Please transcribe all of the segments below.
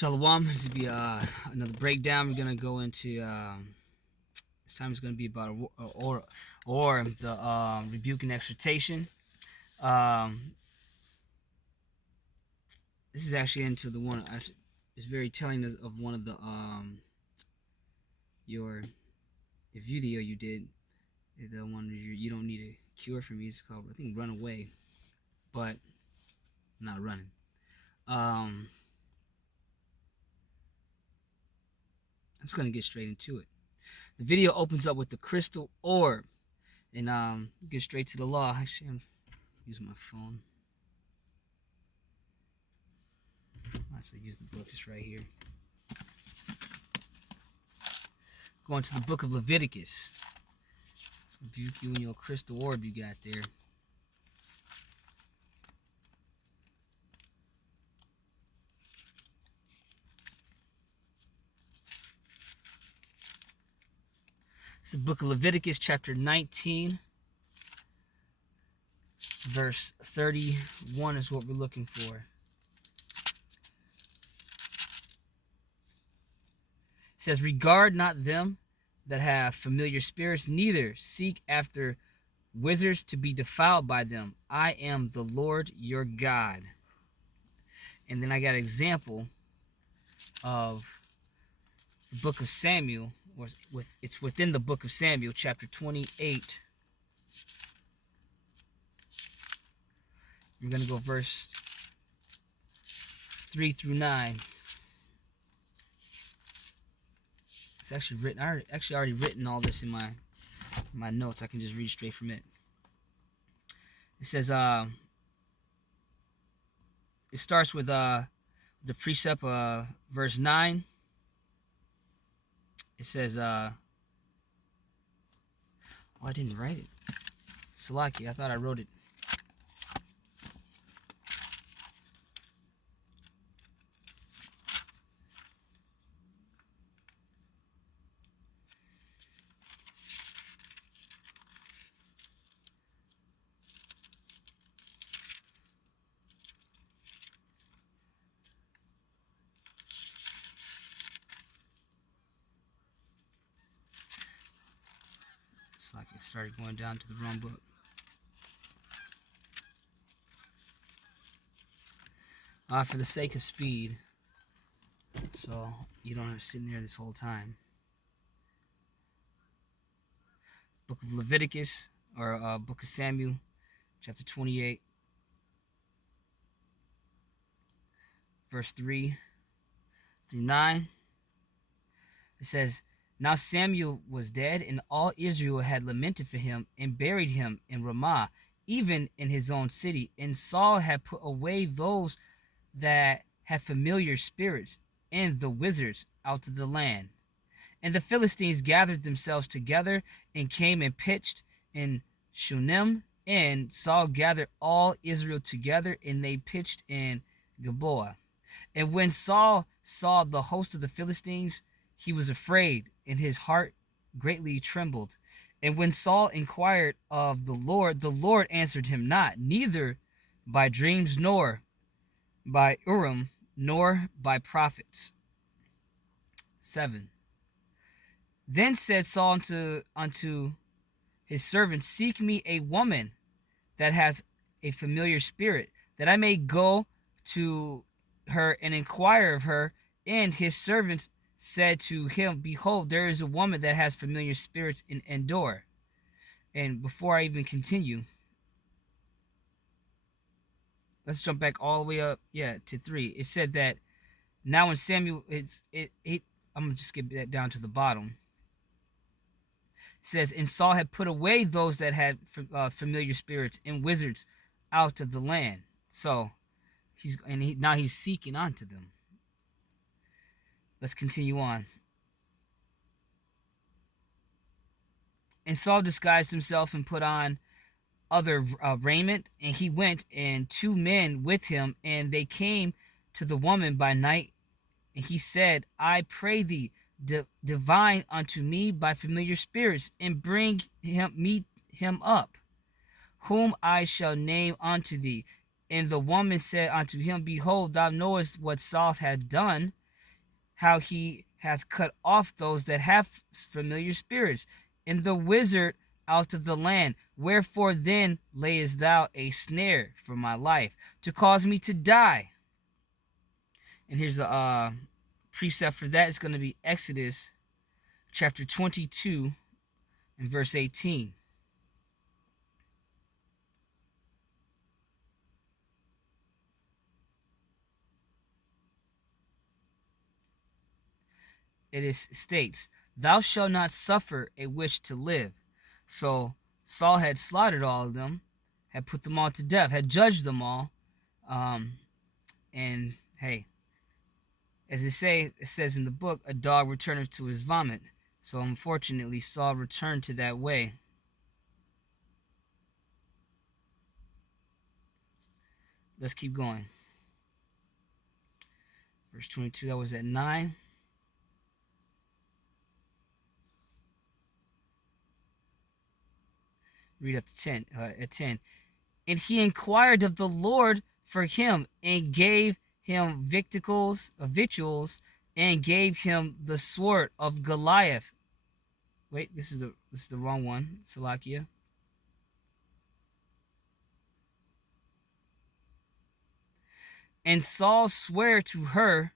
Shalom. This will be another breakdown. We're gonna go into this time is gonna be about or the Rebuke and Exhortation. This is actually into the one. It's very telling of one of the the video you did. The one you don't need a cure for me. It's called, I think, Run Away, but I'm not running. I'm just gonna get straight into it. The video opens up with the crystal orb, and get straight to the law. Actually, I'm using my phone. I'll actually use the book. It's right here. Going to the book of Leviticus. Rebuke you and your crystal orb you got there. It's the book of Leviticus, chapter 19, verse 31 is what we're looking for. It says, "Regard not them that have familiar spirits, neither seek after wizards to be defiled by them. I am the Lord your God." And then I got an example of the book of Samuel. It's within the book of Samuel, chapter 28. We're going to go verse 3 through 9. It's actually written. I actually already written all this in my notes. I can just read straight from it. It says, it starts with the precept, verse 9. It says, oh, I didn't write it. Salaki, I thought I wrote it. It's like it started going down to the wrong book. For the sake of speed, so you don't have to sit there this whole time. Book of Leviticus, or book of Samuel, chapter 28, verse 3 through 9. It says, "Now Samuel was dead, and all Israel had lamented for him, and buried him in Ramah, even in his own city. And Saul had put away those that had familiar spirits, and the wizards out of the land. And the Philistines gathered themselves together, and came and pitched in Shunem. And Saul gathered all Israel together, and they pitched in Gilboa. And when Saul saw the host of the Philistines, he was afraid, and his heart greatly trembled. And when Saul inquired of the Lord answered him not, neither by dreams, nor by Urim, nor by prophets." 7. Then said Saul unto his servants, "Seek me a woman that hath a familiar spirit, that I may go to her and inquire of her." And his servants said to him, "Behold, there is a woman that has familiar spirits in Endor." And before I even continue, let's jump back all the way up, to 3. It said that now when Samuel, I'm gonna just skip that down to the bottom. It says, "And Saul had put away those that had familiar spirits and wizards out of the land." So now he's seeking unto them. Let's continue on. "And Saul disguised himself and put on other raiment, and he went, and 2 men with him, and they came to the woman by night. And he said, I pray thee, divine unto me by familiar spirits, and bring him up, whom I shall name unto thee. And the woman said unto him, Behold, thou knowest what Saul hath done, how he hath cut off those that have familiar spirits, and the wizard out of the land. Wherefore then layest thou a snare for my life, to cause me to die? And here's a precept for that. It's going to be Exodus chapter 22 and verse 18. It states, "Thou shalt not suffer a witch to live." So Saul had slaughtered all of them, had put them all to death, had judged them all. And hey, as it says in the book, a dog returneth to his vomit. So unfortunately, Saul returned to that way. Let's keep going. Verse 22, that was at 9. Read up to 10. At 10. And he inquired of the Lord for him, and gave him victuals, and gave him the sword of Goliath. Wait, this is the wrong one. Salakia. And Saul sware to her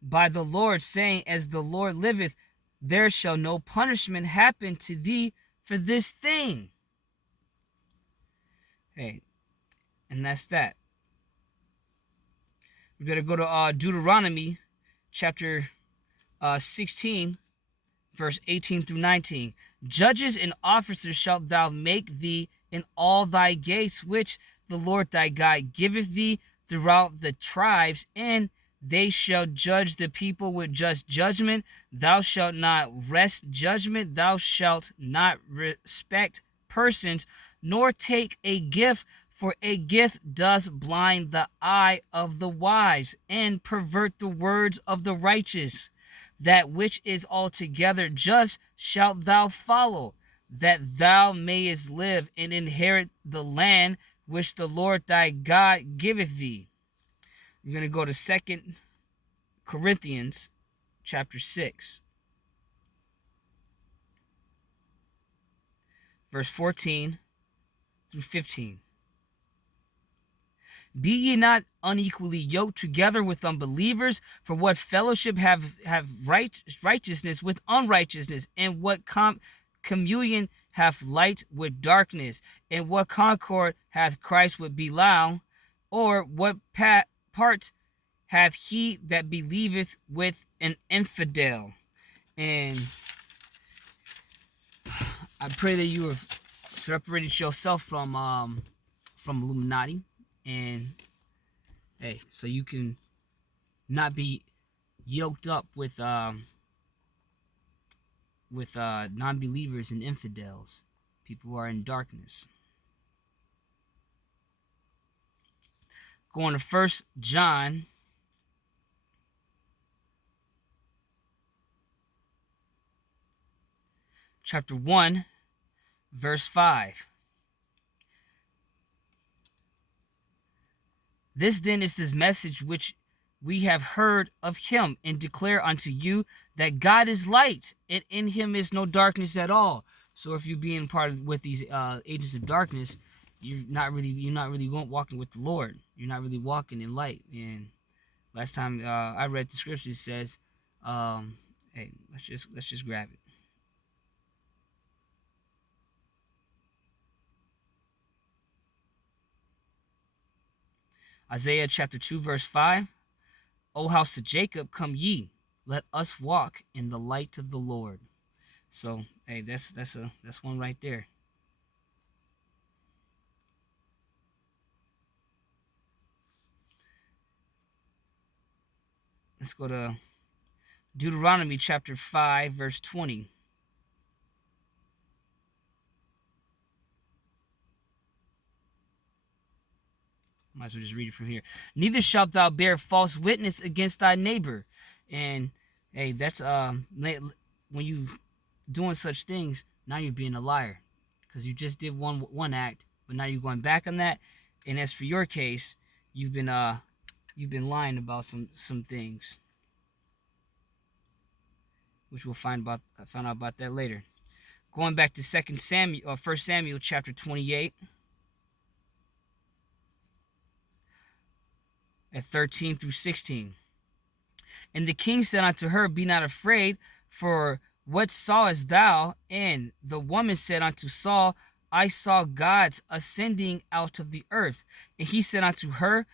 by the Lord, saying, As the Lord liveth, there shall no punishment happen to thee for this thing. Hey, and that's that. We're going to go to Deuteronomy chapter 16, verse 18 through 19. Judges and officers shalt thou make thee in all thy gates, which the Lord thy God giveth thee throughout the tribes, and they shall judge the people with just judgment. Thou shalt not wrest judgment. Thou shalt not respect persons, nor take a gift, for a gift does blind the eye of the wise, and pervert the words of the righteous. That which is altogether just shalt thou follow, that thou mayest live and inherit the land which the Lord thy God giveth thee. We're going to go to 2 Corinthians chapter 6, verse 14 through 15. Be ye not unequally yoked together with unbelievers, for what fellowship have righteousness with unrighteousness, and what communion hath light with darkness, and what concord hath Christ with Belial, or what part hath he that believeth with an infidel? And I pray that you have separated yourself from Illuminati, and hey, so you can not be yoked up with non-believers and infidels, people who are in darkness. Going to 1 John chapter 1, verse 5. This then is the message which we have heard of him, and declare unto you, that God is light, and in him is no darkness at all. So if you being part of with these agents of darkness, you're not really walking with the Lord. You're not really walking in light. And last time I read the scripture, it says, hey, let's just grab it. Isaiah chapter 2, verse 5. O house of Jacob, come ye, let us walk in the light of the Lord. So, hey, that's one right there. Let's go to Deuteronomy chapter 5, verse 20. Might as well just read it from here. Neither shalt thou bear false witness against thy neighbor. And hey, that's when you doing such things, now you're being a liar, because you just did one act, but now you're going back on that. And as for your case, you've been lying about some things. which we'll find out about that later. Going back to 1 Samuel chapter 28 at 13 through 16. And the king said unto her, Be not afraid, for what sawest thou? And the woman said unto Saul, I saw gods ascending out of the earth. And he said unto her,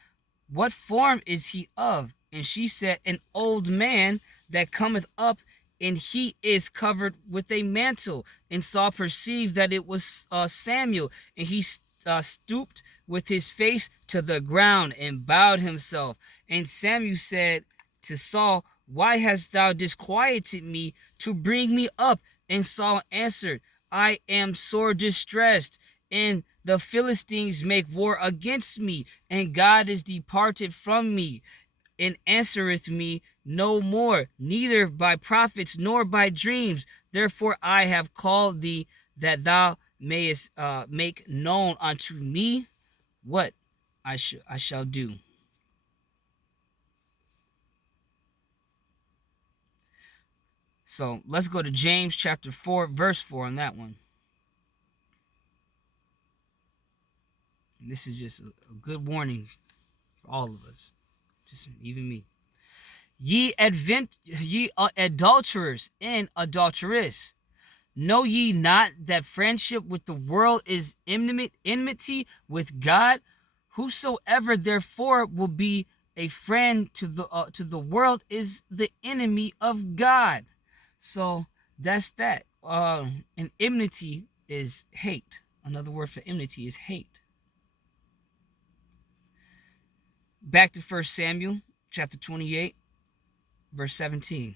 What form is he of? And she said, An old man that cometh up, and he is covered with a mantle. And Saul perceived that it was Samuel, and he stooped with his face to the ground and bowed himself. And Samuel said to Saul, Why hast thou disquieted me to bring me up? And Saul answered, I am sore distressed, and the Philistines make war against me, and God is departed from me, and answereth me no more, neither by prophets nor by dreams. Therefore I have called thee, that thou mayest make known unto me what I shall do. So let's go to James chapter 4, verse 4 on that one. This is just a good warning for all of us, just even me. Ye adulterers and adulteress, know ye not that friendship with the world is enmity with God? Whosoever therefore will be a friend to the world is the enemy of God. So that's that. And enmity is hate. Another word for enmity is hate. Back to 1 Samuel chapter 28, verse 17.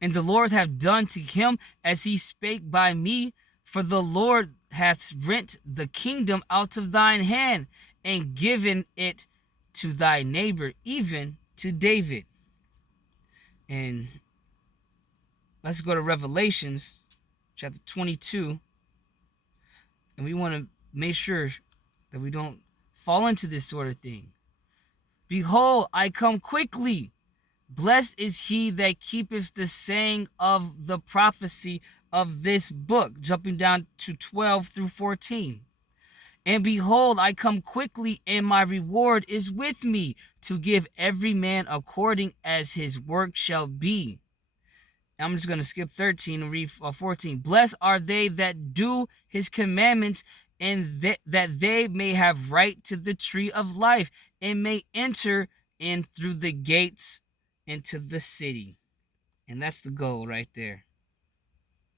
And the Lord hath done to him as he spake by me, for the Lord hath rent the kingdom out of thine hand, and given it to thy neighbor, even to David. And let's go to Revelations chapter 22. And we want to make sure that we don't fall into this sort of thing. Behold, I come quickly. Blessed is he that keepeth the saying of the prophecy of this book. Jumping down to 12 through 14. And behold, I come quickly, and my reward is with me, to give every man according as his work shall be. I'm just going to skip 13 and read 14. Blessed are they that do his commandments, and that they may have right to the tree of life, and may enter in through the gates into the city. And that's the goal right there.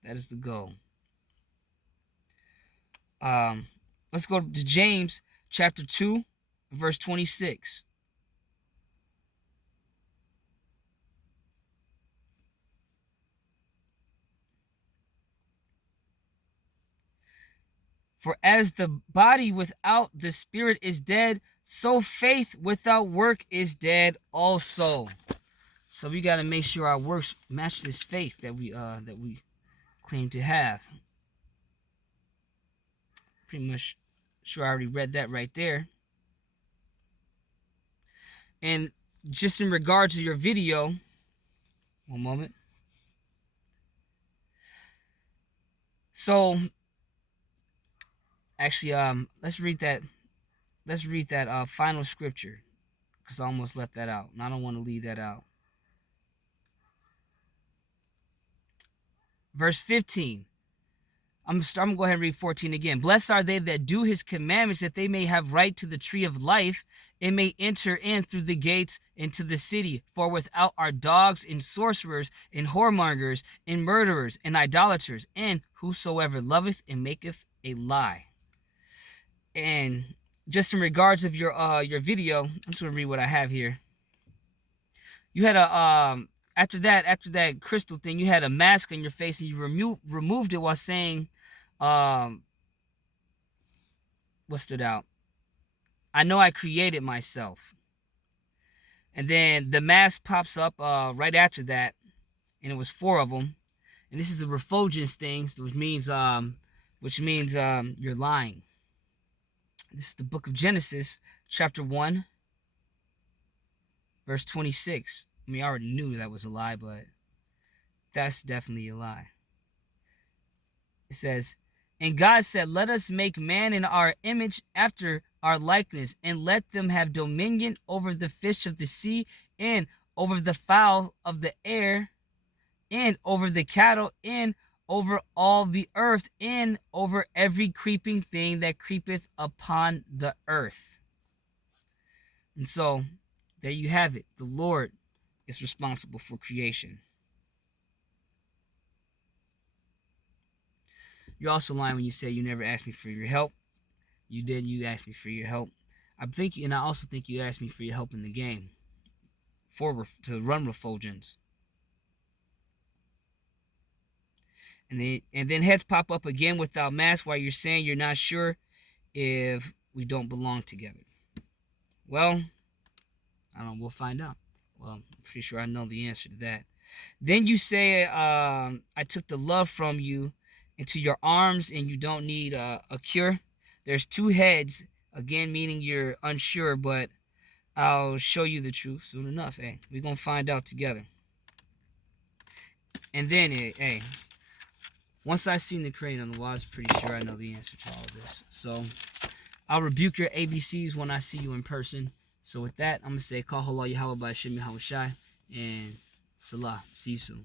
That is the goal. Let's go to James chapter 2, verse 26. For as the body without the spirit is dead, so faith without work is dead also. So we got to make sure our works match this faith that we claim to have. Pretty much sure I already read that right there. And just in regard to your video, one moment. So actually, let's read that final scripture, because I almost left that out, and I don't want to leave that out. Verse 15. I'm going to go ahead and read 14 again. Blessed are they that do his commandments, that they may have right to the tree of life, and may enter in through the gates into the city. For without are dogs, and sorcerers, and whoremongers, and murderers, and idolaters, and whosoever loveth and maketh a lie. And just in regards of your video, I'm just going to read what I have here. You had after that crystal thing, you had a mask on your face, and you removed it while saying, what stood out? I know I created myself. And then the mask pops up right after that, and it was 4 of them. And this is a refulgence thing, which means you're lying. This is the book of Genesis, chapter 1, verse 26. I mean, I already knew that was a lie, but that's definitely a lie. It says, and God said, let us make man in our image after our likeness, and let them have dominion over the fish of the sea, and over the fowl of the air, and over the cattle, and over all the earth, and over every creeping thing that creepeth upon the earth. And so, there you have it. The Lord is responsible for creation. You're also lying when you say you never asked me for your help. You did. You asked me for your help. I also think you asked me for your help in the game to run refulgence. And then heads pop up again without masks while you're saying you're not sure if we don't belong together. Well, I don't know. We'll find out. Well, I'm pretty sure I know the answer to that. Then you say, I took the love from you into your arms and you don't need a cure. There's two heads, again, meaning you're unsure, but I'll show you the truth soon enough. Hey, we're going to find out together. And then, hey, once I seen the crane on the wall, I was pretty sure I know the answer to all of this. So I'll rebuke your ABCs when I see you in person. So with that, I'm going to say, Call Halal Yahweh by Shemi Hawashai and Salah. See you soon.